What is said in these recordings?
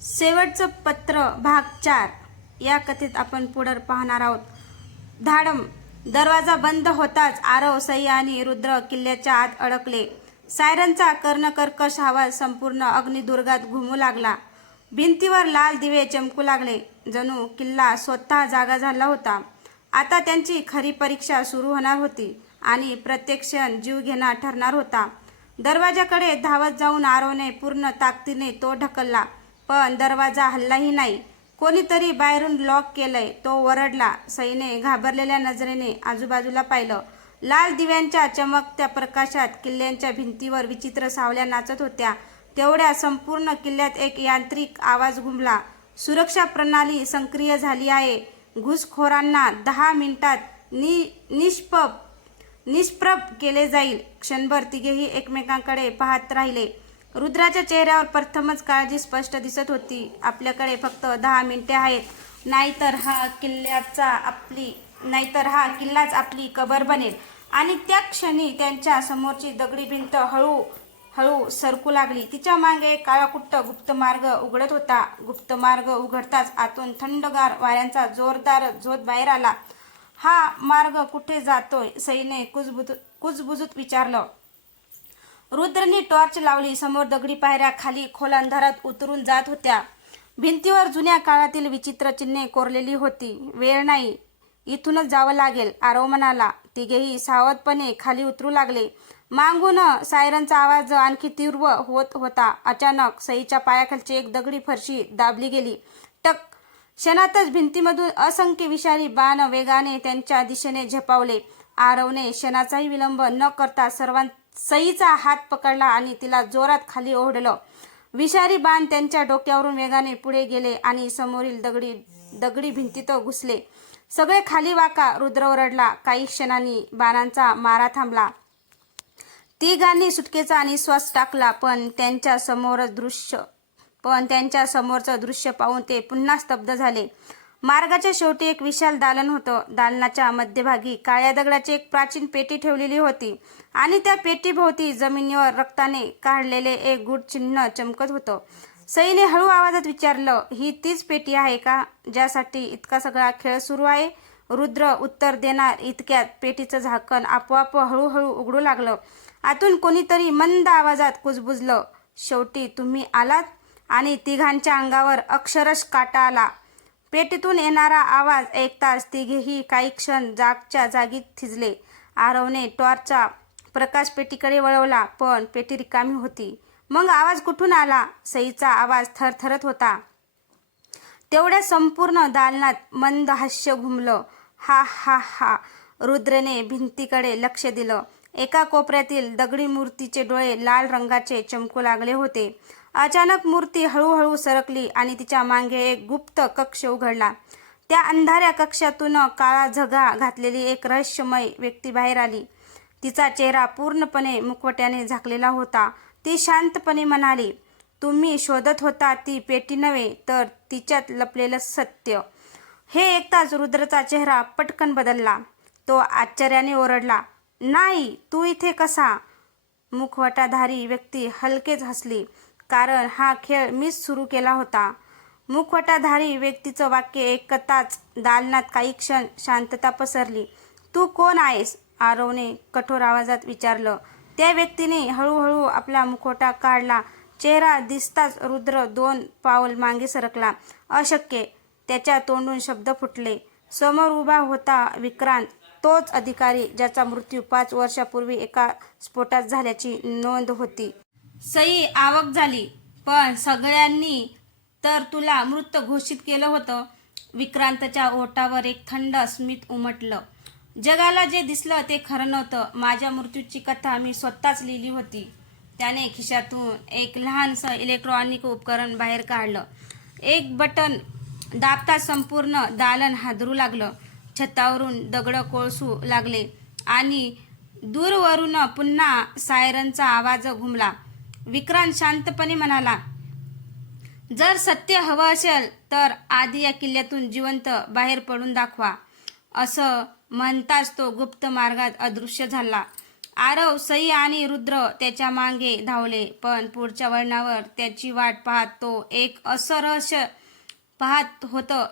शेवटचं पत्र भाग 4 या कथेत आपण पुढे पाहणार आहोत. धाडम. दरवाजा बंद होताच आरव, सई आणि रुद्र किल्ल्याच्या आत अडकले. सायरनचा कर्णकर्कश आवाज संपूर्ण अग्निदुर्गात घुमू लागला. भिंतीवर लाल दिवे चमकू लागले. जणू किल्ला स्वतः जागा झाला होता. आता त्यांची खरी परीक्षा सुरू होणार होती आणि प्रत्येक क्षण जीवघेणा ठरणार होता. दरवाजाकडे धावत जाऊन आरवने पूर्ण ताकदीने तो ढकलला, पण दरवाजा हललाही नाही. कोणीतरी बाहेरून लॉक केलंय, तो ओरडला. सईने घाबरलेल्या नजरेने आजूबाजूला पाहिलं. लाल दिव्यांच्या चमकत्या प्रकाशात किल्ल्याच्या भिंतीवर विचित्र सावल्या नाचत होत्या. तेवढ्या संपूर्ण किल्ल्यात एक यांत्रिक आवाज घुमला. सुरक्षा प्रणाली सक्रिय झाली आहे. घुसखोरांना 10 मिनिटात निष्प्रभ केले जाईल. क्षणभर तिघेही एकमेकांकडे पाहत राहिले. रुद्राच्या चेहऱ्यावर प्रथमच काळजी स्पष्ट दिसत होती. आपल्याकडे फक्त 10 मिनिटे आहेत, नाहीतर हा किल्लाच आपली कबर बनेल. आणि त्या क्षणी त्यांच्या समोरची दगडी भिंत हळूहळू सरकू लागली. तिच्या मागे एक काळाकुट्ट गुप्त मार्ग उघडत होता. गुप्त मार्ग उघडताच आतून थंडगार वाऱ्यांचा जोरदार झोत बाहेर आला. हा मार्ग कुठे जातोय? सईने कुजबुजत विचारलं. रुद्रनी टॉर्च लावली. समोर दगडी पायऱ्या खाली खोल अंधारात उतरून जात होत्या. भिंतीवर जुन्या काळातील विचित्र चिन्हे कोरलेली होती. वेळ नाही, इथूनच जावं लागेल, आरव म्हणाला. तिघेही सावधपणे खाली उतरू लागले. मागून सायरनचा आवाज आणखी तीव्र होत होता. अचानक सईच्या पायाखालची एक दगडी फरशी दाबली गेली. टक! क्षणातच भिंतीमधून असंख्य विषारी बाण वेगाने त्यांच्या दिशेने झेपावले. आरवने क्षणाचाही विलंब न करता सईचा हात पकडला आणि तिला जोरात खाली ओढलं. विषारी बाण त्यांच्या डोक्यावरून वेगाने पुढे गेले आणि समोरील दगडी भिंतीत घुसले. सगळे खाली वाका, रुद्र ओरडला. काही क्षणांनी बाणांचा मारा थांबला. तिघांनी सुटकेचा निश्वास टाकला, पण त्यांच्या समोरचं दृश्य पाहून ते पुन्हा स्तब्ध झाले. मार्गाच्या शेवटी एक विशाल दालन होतं. दालनाच्या मध्यभागी काळ्या दगडाची एक प्राचीन पेटी ठेवलेली होती आणि त्या पेटीभोवती जमिनीवर रक्ताने काढलेले एक गूढ चिन्ह चमकत होतं. सईने हळू आवाजात विचारलं, ही तीच पेटी आहे का ज्यासाठी इतका सगळा खेळ सुरू आहे? रुद्र उत्तर देणार इतक्यात पेटीचं झाकण आपोआप हळूहळू उघडू लागलं. आतून कोणीतरी मंद आवाजात कुजबुजलं, शेवटी तुम्ही आलात. आणि तिघांच्या अंगावर अक्षरशः काटा आला. पेटीतून येणारा आवाज ऐकताच तिघेही काही क्षण जागच्या जागी थिजले. आरवने टॉर्चचा प्रकाश पेटीकडे वळवला, पण पेटी रिकामी होती. मग आवाज कुठून आला? सईचा आवाज थरथरत होता. तेवढ्या संपूर्ण दालनात मंद हास्य घुमलं. हा हा हा. रुद्रने भिंतीकडे लक्ष दिलं. एका कोपऱ्यातील दगडी मूर्तीचे डोळे लाल रंगाचे चमकू लागले होते. अचानक मूर्ती हळूहळू सरकली आणि तिच्या मागे एक गुप्त कक्ष उघडला. त्या अंधाऱ्या कक्षातून काळा झगा घातलेली एक रहस्यमय व्यक्ती बाहेर आली. तिचा चेहरा पूर्णपणे मुखवट्याने झाकलेला होता. ती शांतपणे म्हणाली, तुम्ही शोधत होता ती पेटी नव्हे, तर तिच्यात लपलेलं सत्य. हे ऐकताच रुद्रचा चेहरा पटकन बदलला. तो आश्चर्याने ओरडला, नाही, तू इथे कसा? मुखवटाधारी व्यक्ती हलकेच हसली, कारण हा खेळ मीच सुरू केला होता. मुखवटाधारी व्यक्तीचं वाक्य ऐकताच दालनात काही क्षण शांतता पसरली. तू कोण आहेस? आरवने कठोर आवाजात विचारलं. त्या व्यक्तीने हळूहळू आपला मुखवटा काढला. चेहरा दिसताच रुद्र 2 पावल मागे सरकला. अशक्य! त्याच्या तोंडून शब्द फुटले. समोर उभा होता विक्रांत, तोच अधिकारी ज्याचा मृत्यू 5 वर्षापूर्वी एका स्फोटात झाल्याची नोंद होती. सई आवाक झाली, पण सगळ्यांनी तर तुला मृत घोषित केलं होतं. विक्रांतच्या ओठावर एक थंड स्मित उमटलं. जगाला जे दिसलं ते खरं नव्हतं. माझ्या मृत्यूची कथा मी स्वतःच लिहिली होती. त्याने खिशातून एक लहानसं इलेक्ट्रॉनिक उपकरण बाहेर काढलं. एक बटन दाबताच संपूर्ण दालन हादरू लागलं. छतावरून दगड कोसळू लागले आणि दूरवरून पुन्हा सायरनचा आवाज घुमला. विक्रांत शांतपणे म्हणाला, जर सत्य हवं असेल तर आधी या किल्ल्यातून जिवंत बाहेर पडून दाखवा. असं म्हणताच तो गुप्त मार्गात अदृश्य झाला. आरव, सई आणि रुद्र त्याच्या मागे धावले, पण पुढच्या वळणावर त्याची वाट पाहत तो एक असं रहस्य पाहत होतं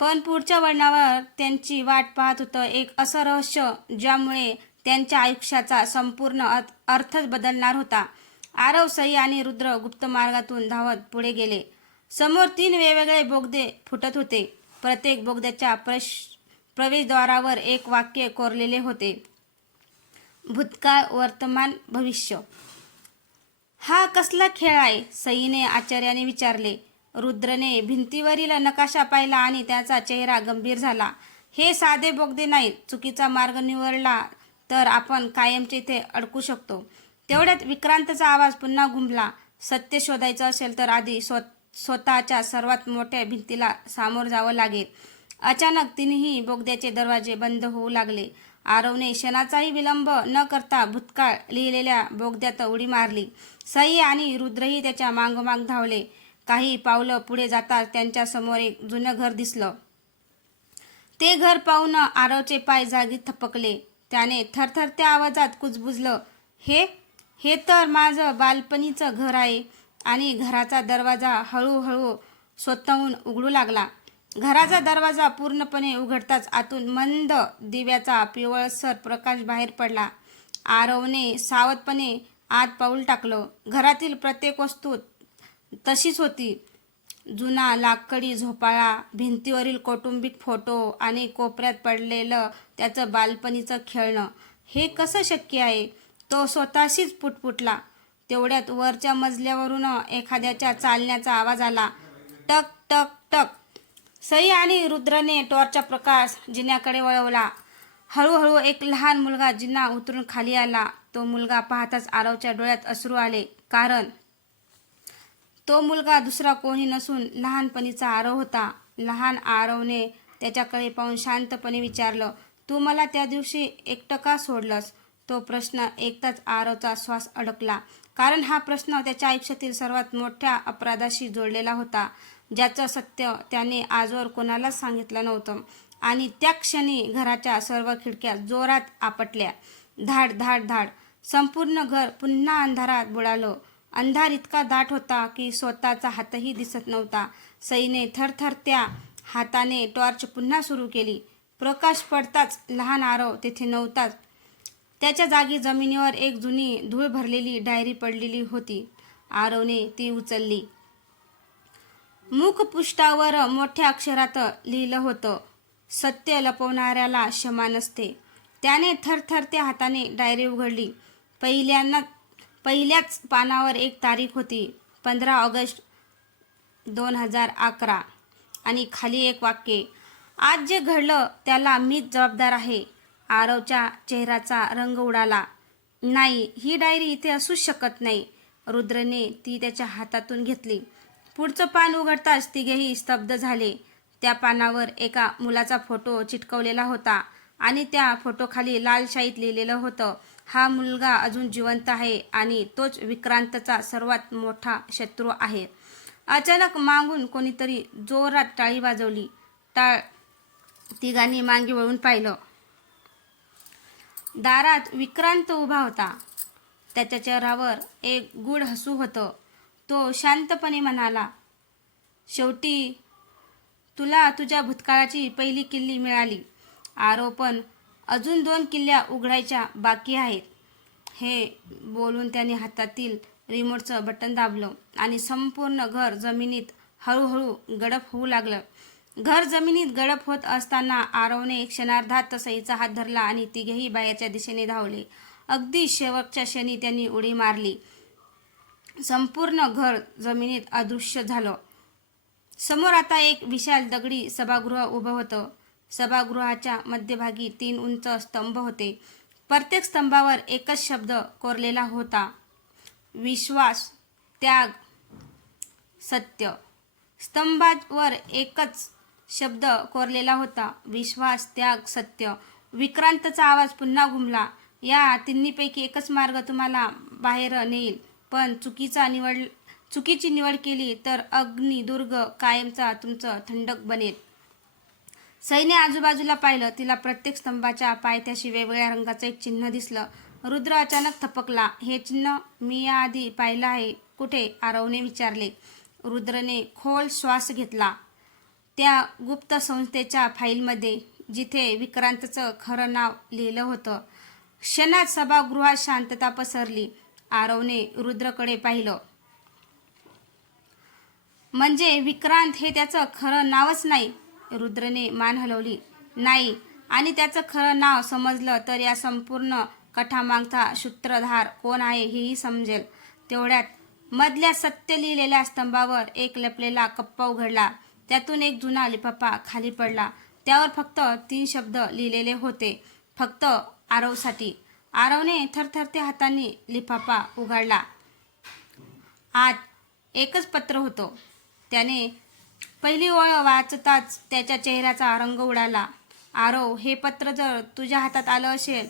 पण पुढच्या वळणावर त्यांची वाट पाहत होतं एक असं रहस्य ज्यामुळे त्यांच्या आयुष्याचा संपूर्ण अर्थच बदलणार होता. आरव, सई आणि रुद्र गुप्त मार्गातून धावत पुढे गेले. समोर 3 वेगवेगळे बोगदे फुटत होते. प्रत्येक बोगद्याच्या प्रवेशद्वारावर एक वाक्य कोरलेले होते. भूतकाळ, वर्तमान, भविष्य. हा कसला खेळ आहे? सईने आश्चर्याने विचारले. रुद्रने भिंतीवरील नकाशा पाहिला आणि त्याचा चेहरा गंभीर झाला. हे साधे बोगदे नाहीत. चुकीचा मार्ग निवडला तर आपण कायमचे इथे अडकू शकतो. तेवढ्यात विक्रांतचा आवाज पुन्हा घुमला. सत्य शोधायचं असेल तर आधी स्वतःच्या सर्वात मोठ्या भिंतीला सामोर जावं लागेल. अचानक तिन्ही बोगद्याचे दरवाजे बंद होऊ लागले. आरवने क्षणाचाही विलंब न करता भूतकाळ लिहिलेल्या बोगद्यात उडी मारली. सई आणि रुद्रही त्याच्या मागोमाग धावले. काही पावलं पुढे जाताच त्यांच्या समोर एक जुनं घर दिसलं. ते घर पाहून आरवचे पाय जागी थपकले. त्याने थरथरत्या आवाजात कुजबुजलं, हे तर माझं बालपणीचं घर आहे. आणि घराचा दरवाजा हळूहळू स्वतःहून उघडू लागला. घराचा दरवाजा पूर्णपणे उघडताच आतून मंद दिव्याचा पिवळसर प्रकाश बाहेर पडला. आरवने सावधपणे आत पाऊल टाकलं. घरातील प्रत्येक वस्तू तशीच होती. जुना लाकडी झोपाळा, भिंतीवरील कौटुंबिक फोटो आणि कोपऱ्यात पडलेलं त्याचं बालपणीचं खेळणं. हे कसं शक्य आहे? तो स्वतःशीच पुटपुटला. तेवढ्यात वरच्या मजल्यावरून एखाद्याच्या चालण्याचा आवाज आला. टक टक टक. सई आणि रुद्रने टॉर्चचा प्रकाश जिन्याकडे वळवला. हळूहळू एक लहान मुलगा जिना उतरून खाली आला. तो मुलगा पाहताच आरवच्या डोळ्यात अश्रू आले. कारण तो मुलगा दुसरा कोणी नसून लहानपणीचा आरव होता. लहान आरवने त्याच्याकडे पाहून शांतपणे विचारलं, तू मला त्या दिवशी एकटं का सोडलंस? तो प्रश्न ऐकताच आरवचा श्वास अडकला. कारण हा प्रश्न त्याच्या आयुष्यातील सर्वात मोठ्या अपराधाशी जोडलेला होता, ज्याचं सत्य त्याने आजवर कोणालाच सांगितलं नव्हतं. आणि त्या क्षणी घराच्या सर्व खिडक्या जोरात आपटल्या. धाड धाड धाड. संपूर्ण घर पुन्हा अंधारात बुडालं. अंधार इतका दाट होता की स्वतःचा हातही दिसत नव्हता. सईने थरथरत्या हाताने टॉर्च पुन्हा सुरू केली. प्रकाश पडताच लहान आरव तेथे नव्हताच. त्याच्या जागी जमिनीवर एक जुनी धूळ भरलेली डायरी पडलेली होती. आरवने ती उचलली. मुखपृष्ठावर मोठ्या अक्षरात लिहिलं होतं, सत्य लपवणाऱ्याला क्षमा नसते. त्याने थरथरत्या हाताने डायरी उघडली. पहिल्याच पानावर एक तारीख होती, 15 ऑगस्ट 2011. आणि खाली एक वाक्य, आज जे घडलं त्याला मीच जबाबदार आहे. आरवच्या चेहऱ्याचा रंग उडाला. नाही, ही डायरी इथे असूच शकत नाही. रुद्रने ती त्याच्या हातातून घेतली. पुढचं पान उघडताच तिघेही स्तब्ध झाले. त्या पानावर एका मुलाचा फोटो चिटकवलेला होता आणि त्या फोटोखाली लाल शाईत लिहिलेलं होतं, हा मुलगा अजून जिवंत आहे आणि तोच विक्रांतचा सर्वात मोठा शत्रू आहे. अचानक मागून कोणीतरी जोरात टाळी वाजवली. तिघांनी मागे वळून पाहिलं. दारात विक्रांत उभा होता. त्याच्या चेहऱ्यावर एक गूढ हसू होतं. तो शांतपणे म्हणाला, शेवटी तुला तुझ्या भूतकाळाची पहिली किल्ली मिळाली. आरव, पण अजून 2 किल्ल्या उघडायच्या बाकी आहेत. हे बोलून त्याने हातातील रिमोटचं बटन दाबलं आणि संपूर्ण घर जमिनीत हळूहळू गडप होऊ लागलं. घर जमिनीत गडप होत असताना आरवने क्षणार्धात सईचा हात धरला आणि तिघेही बाहेरच्या दिशेने धावले. अगदी शेवटच्या क्षणी त्यांनी उडी मारली. संपूर्ण घर जमिनीत अदृश्य झालं. समोर आता एक विशाल दगडी सभागृह उभं होतं. सभागृहाच्या मध्यभागी 3 उंच स्तंभ होते. प्रत्येक स्तंभावर एकच शब्द कोरलेला होता, विश्वास, त्याग, सत्य. स्तंभावर एकच शब्द कोरलेला होता, विश्वास, त्याग, सत्य. विक्रांतचा आवाज पुन्हा घुमला. या तिन्हीपैकी एकच मार्ग तुम्हाला बाहेर नेईल, पण चुकीची निवड केली तर अग्निदुर्ग कायमचा तुमचं थंडक बनेल. सईने आजूबाजूला पाहिलं. तिला प्रत्येक स्तंभाच्या पायथ्याशी वेगवेगळ्या रंगाचं एक चिन्ह दिसलं. रुद्र अचानक थपकला. हे चिन्ह मी याआधी पाहिलं आहे. कुठे? आरवने विचारले. रुद्रने खोल श्वास घेतला. त्या गुप्त संस्थेच्या फाईलमध्ये, जिथे विक्रांतचं खरं नाव लिहिलं होतं. क्षणात सभागृहात शांतता पसरली. आरवने रुद्रकडे पाहिलं. म्हणजे विक्रांत हे त्याचं खरं नावच नाही? रुद्रने मान हलवली. नाही, आणि त्याचं खरं नाव समजलं तर या संपूर्ण कथामागचा सूत्रधार कोण आहे हेही समजेल. तेवढ्यात मधल्या सत्य लिहिलेल्या स्तंभावर एक लपलेला कप्पा उघडला. त्यातून एक जुना लिफाफा खाली पडला. त्यावर फक्त 3 शब्द लिहिलेले होते, फक्त आरवसाठी. आरवने थरथरत्या हातांनी लिफाफा उघडला. आत एकच पत्र होतं. त्याने पहिली ओळ वाचताच त्याच्या चेहऱ्याचा रंग उडाला. आरव, हे पत्र जर तुझ्या हातात आलं असेल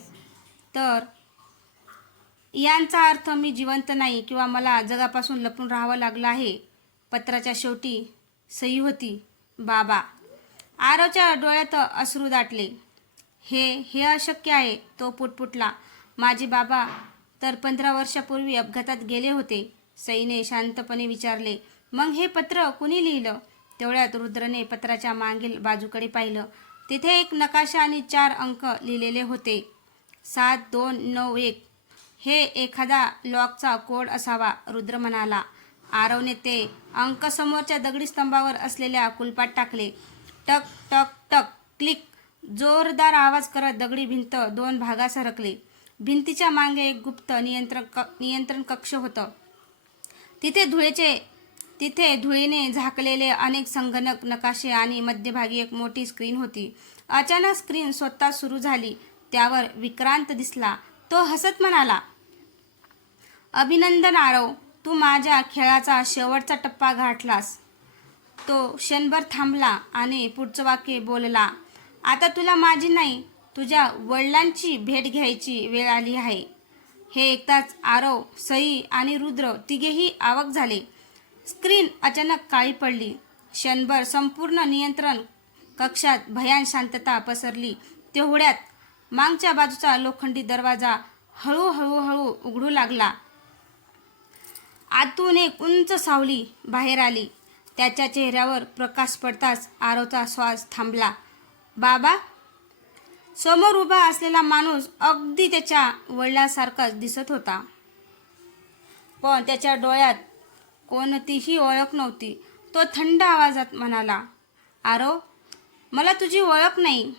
तर यांचा अर्थ मी जिवंत नाही किंवा मला जगापासून लपून राहावं लागलं आहे. पत्राच्या शेवटी सही होती. बाबा. आरवच्या डोळ्यात अश्रू दाटले. हे अशक्य आहे. तो पुटपुटला. माझे बाबा तर 15 वर्षापूर्वी अपघातात गेले होते. सईने शांतपणे विचारले. मग हे पत्र कुणी लिहिलं? तेवढ्यात रुद्रने पत्राच्या मागील बाजूकडे पाहिलं. तिथे एक नकाशा आणि 4 अंक लिहिलेले होते. 7291. हे एखादा लॉकचा कोड असावा, रुद्र म्हणाला. आरवने ते अंक समोरच्या दगडी स्तंभावर असलेल्या कुलपात टाकले. टक टक टक क्लिक. जोरदार आवाज करत दगडी भिंत 2 भागात सरकली. भिंतीच्या मागे एक गुप्त नियंत्रण कक्ष होतं. तिथे धुळीने झाकलेले अनेक संगणक नकाशे आणि मध्यभागी एक मोठी स्क्रीन होती. अचानक स्क्रीन स्वतः सुरू झाली. त्यावर विक्रांत दिसला. तो हसत म्हणाला, अभिनंदन आरव, तू माझ्या खेळाचा शेवटचा टप्पा गाठलास. तो क्षणभर थांबला आणि पुढचं वाक्य बोलला. आता तुला माझी नाही, तुझ्या वडिलांची भेट घ्यायची वेळ आली आहे. हे ऐकताच आरव, सई आणि रुद्र तिघेही अवाक झाले. स्क्रीन अचानक काळी पडली. क्षणभर संपूर्ण नियंत्रण कक्षात भयान शांतता पसरली. तेवढ्यात मागच्या बाजूचा लोखंडी दरवाजा हळूहळू उघडू लागला. आतून एक उंच सावली बाहेर आली. त्याच्या चेहऱ्यावर प्रकाश पडताच आरवचा श्वास थांबला. बाबा. समोर उभा असलेला माणूस अगदी त्याच्या वडिलांसारखाच दिसत होता, पण त्याच्या डोळ्यात कोणतीही ओळख नव्हती. तो थंड आवाजात म्हणाला, आरव, मला तुझी ओळख नाही.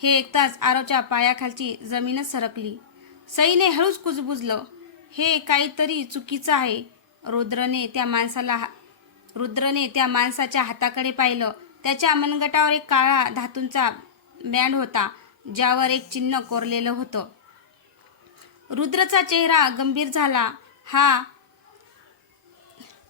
हे ऐकताच आरवच्या पायाखालची जमीनच सरकली. सईने हळूच कुजबुजलं. हे काहीतरी चुकीचं आहे. रुद्रने त्या माणसाच्या हाताकडे पाहिलं. त्याच्या मनगटावर एक काळा धातूंचा बँड होता, ज्यावर एक चिन्ह कोरलेलं होतं. रुद्रचा चेहरा गंभीर झाला.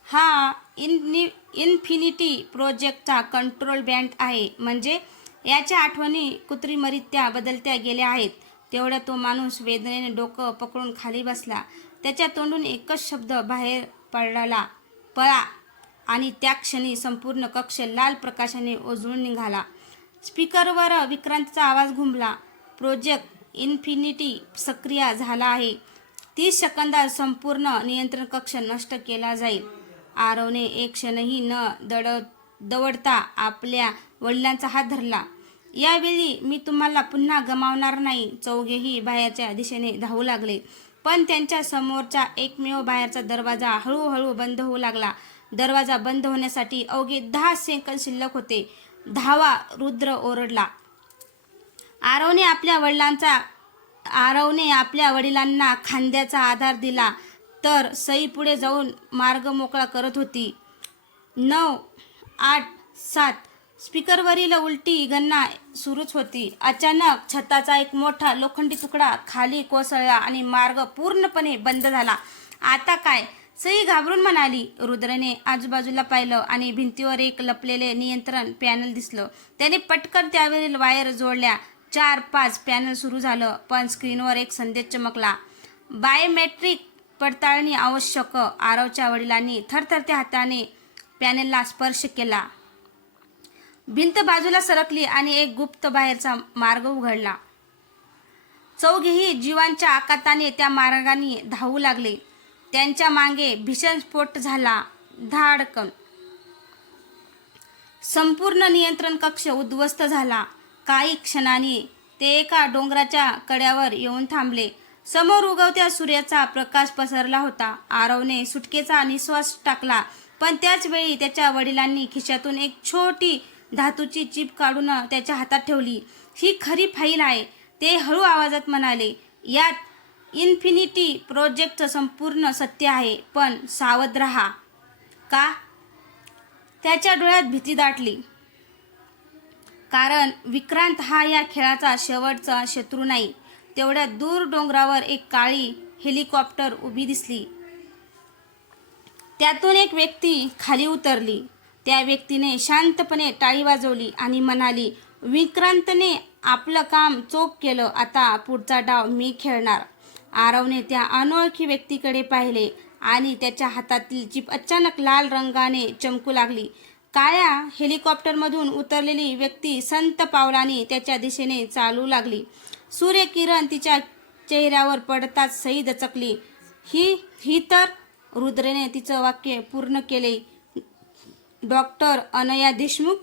हा इन्फिनिटी प्रोजेक्टचा कंट्रोल बँड आहे. म्हणजे याच्या आठवणी कृत्रिमरित्या बदलत्या गेल्या आहेत. तेवढ्या तो माणूस वेदनेने डोकं पकडून खाली बसला. त्याच्या तोंडून एकच शब्द बाहेर पडला, पळा. आणि त्या क्षणी संपूर्ण कक्ष लाल प्रकाशाने उजळून निघाला. स्पीकरवर विक्रांतचा आवाज घुमला. प्रोजेक्ट इन्फिनिटी सक्रिय झाला आहे. 30 सेकंदात संपूर्ण नियंत्रण कक्ष नष्ट केला जाईल. आरवने एक क्षणही न दवडता आपल्या वडिलांचा हात धरला. यावेळी मी तुम्हाला पुन्हा गमावणार नाही. चौघेही बाहेरच्या दिशेने धावू लागले. पण त्यांच्या समोरचा एकमेव बाहेरचा दरवाजा हळूहळू बंद होऊ लागला. दरवाजा बंद होण्यासाठी अवघे 10 सेकंद शिल्लक होते. धावा, रुद्र ओरडला. आरवने आपल्या वडिलांना खांद्याचा आधार दिला, तर सई पुढे जाऊन मार्ग मोकळा करत होती. 9, 8, 7. स्पीकरवरील उलटी गणना सुरूच होती. अचानक छताचा एक मोठा लोखंडी तुकडा खाली कोसळला आणि मार्ग पूर्णपणे बंद झाला. आता काय? सई घाबरून म्हणाली. रुद्रने आजूबाजूला पाहिलं आणि भिंतीवर एक लपलेले नियंत्रण पॅनल दिसलं. त्याने पटकन त्यावरील वायर जोडल्या. 4-5 पॅनल सुरू झालं, पण स्क्रीनवर एक संदेश चमकला. बायोमेट्रिक पडताळणी आवश्यक. आरवच्या वडिलांनी थरथरत्या हाताने पॅनेलला स्पर्श केला. भिंत बाजूला सरकली आणि एक गुप्त बाहेरचा मार्ग उघडला. चौघेही जीवांच्या आकाताने त्या मार्गाने धावू लागले. त्यांच्या मागे भीषण स्फोट झाला. धाडकन संपूर्ण नियंत्रण कक्ष उद्ध्वस्त झाला. काही क्षणांनी ते एका डोंगराच्या कड्यावर येऊन थांबले. समोर उगवत्या सूर्याचा प्रकाश पसरला होता. आरवने सुटकेचा निश्वास टाकला, पण त्याच वेळी त्याच्या वडिलांनी खिशातून एक छोटी धातूची चिप काढून त्याच्या हातात ठेवली. ही खरी फाईल आहे, ते हळू आवाजात म्हणाले. यात इन्फिनिटी प्रोजेक्टचं संपूर्ण सत्य आहे, पण सावध रहा. का? त्याच्या डोळ्यात भीती दाटली. कारण विक्रांत हा या खेळाचा शेवटचा शत्रू नाही. तेवढ्या दूर डोंगरावर एक काळी हेलिकॉप्टर उभी दिसली. त्यातून एक व्यक्ती खाली उतरली. त्या व्यक्तीने शांतपणे टाळी वाजवली आणि म्हणाली, विक्रांतने आपलं काम चोख केलं, आता पुढचा डाव मी खेळणार. आरवने त्या अनोळखी व्यक्तीकडे पाहिले आणि त्याच्या हातातील चिप अचानक लाल रंगाने चमकू लागली. काळ्या हेलिकॉप्टरमधून उतरलेली व्यक्ती संत पावलांनी त्याच्या दिशेने चालू लागली. सूर्यकिरण तिच्या चेहऱ्यावर पडताच सई दचकली. ही तर रुद्रने तिचं वाक्य पूर्ण केले. डॉक्टर अनया देशमुख?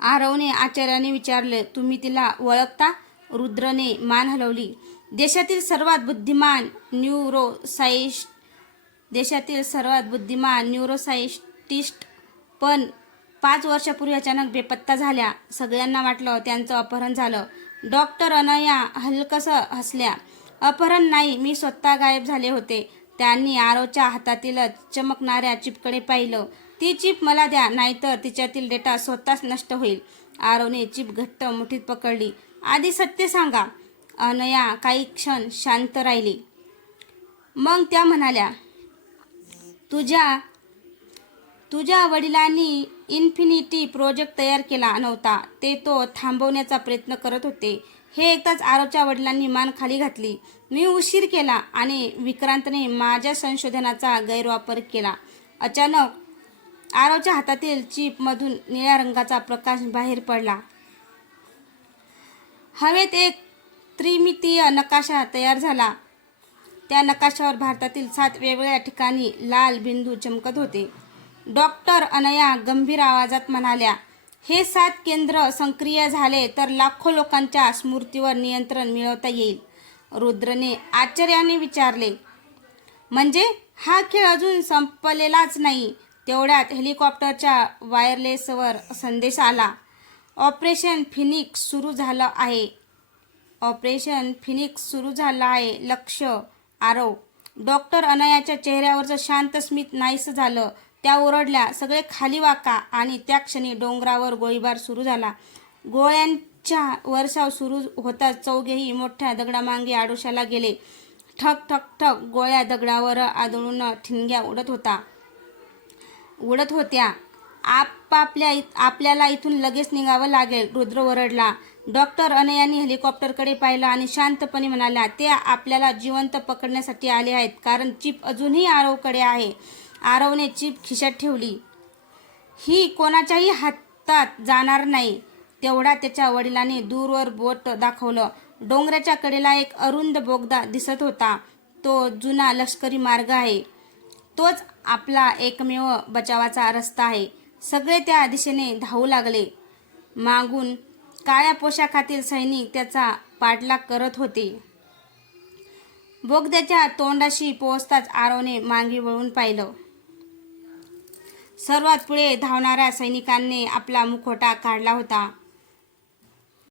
आरवने आश्चर्याने विचारले. तुम्ही तिला ओळखता? रुद्रने मान हलवली. देशातील सर्वात बुद्धिमान न्यूरोसायंटिस्ट पण 5 वर्षापूर्वी अचानक बेपत्ता झाल्या. सगळ्यांना वाटलं त्यांचं अपहरण झालं. डॉक्टर अनया हलकसं हसल्या. अपहरण नाही, मी स्वतः गायब झाले होते. त्यांनी आरवच्या हातातील चमकणाऱ्या चिपकडे पाहिलं. ती चिप मला द्या, नाहीतर तिच्यातील डेटा स्वतःच नष्ट होईल. आरवने चिप घट्ट मुठीत पकडली. आधी सत्य सांगा. अनया काही क्षण शांत राहिली. मग त्या म्हणाल्या, तुझ्या वडिलांनी इन्फिनिटी प्रोजेक्ट तयार केला नव्हता. ते तो थांबवण्याचा प्रयत्न करत होते. हे ऐकताच आरवच्या वडिलांनी मान खाली घातली. मी उशीर केला आणि विक्रांतने माझ्या संशोधनाचा गैरवापर केला. अचानक आरवच्या हातातील चिपमधून निळ्या रंगाचा प्रकाश बाहेर पडला. हवेत एक त्रिमितीय नकाशा तयार झाला. त्या नकाशावर भारतातील 7 वेगवेगळ्या ठिकाणी लाल बिंदू चमकत होते. डॉक्टर अनया गंभीर आवाजात म्हणाल्या, हे 7 केंद्र सक्रिय झाले तर लाखो लोकांच्या स्मृतीवर नियंत्रण मिळवता येईल. रुद्रने आश्चर्याने विचारले, म्हणजे हा खेळ अजून संपलेलाच नाही? तेवढ्यात हेलिकॉप्टरच्या वायरलेसवर संदेश आला. ऑपरेशन फिनिक्स सुरू झालं आहे. लक्ष आरव. डॉक्टर अनयाच्या चेहऱ्यावरचं शांत स्मित नाहीसं झालं. त्या ओरडल्या, सगळे खाली वाका. आणि त्या क्षणी डोंगरावर गोळीबार सुरू झाला. गोळ्यांचा वर्षाव सुरू होताच चौघेही मोठ्या दगडामागे आडोशाला गेले. ठक ठक ठक गोळ्या दगडावर आदळून ठिणग्या उडत होत्या. आपल्याला इथून लगेच निघावं लागेल. रुद्र ओरडला. डॉक्टर अनयानी हेलिकॉप्टरकडे पाहिलं आणि शांतपणे म्हणाल्या, ते आपल्याला जिवंत पकडण्यासाठी आले आहेत, कारण चिप अजूनही आरवकडे आहे. आरवने चिप खिशात ठेवली. ही कोणाच्याही हातात जाणार नाही. तेवढा त्याच्या वडिलांनी दूरवर बोट दाखवलं. डोंगराच्या कडेला एक अरुंद बोगदा दिसत होता. तो जुना लष्करी मार्ग आहे. तोच आपला एकमेव बचावाचा रस्ता आहे. सगळे त्या दिशेने धावू लागले. मागून काळ्या पोशाखातील सैनिक त्याचा पाठलाग करत होते. बोगद्याच्या तोंडाशी पोहोचताच आरवने मागे वळून पाहिलं. सर्वात पुढे धावणाऱ्या सैनिकाने आपला मुखवटा काढला होता.